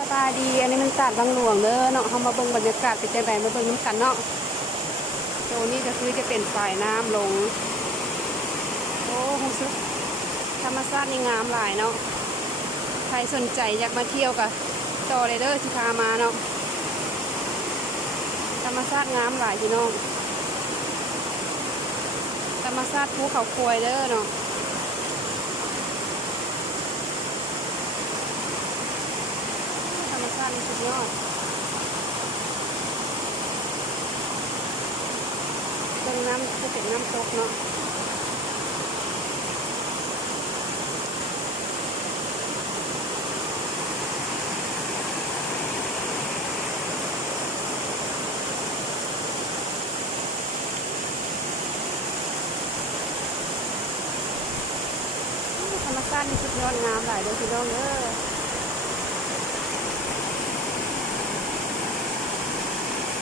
สบายดีอันนี้มันตาดบางหลวงเด้อเนาะเขามาเบิ่งบรรยากาศเป็นจังไดมาเบิ่งน้ำกันเนาะโซนนี้ก็คือจะเป็นฝ่ายน้ำลงโอ้โหซึกธรรมชาตินี่งามหลายเนาะใครสนใจอยากมาเที่ยวกับต่อเลยเด้อที่พามาเนาะธรรมชาติงามหลายพี่น้องธรรมชาติภูเขาควยเด้อเนาะธรรมชาตินี่สุดยอดตรงน้ำจะเป็นน้ำตกเนาะธรรมชาตินี่สุดยอดงามหลายเด้อพี่น้องเด้อ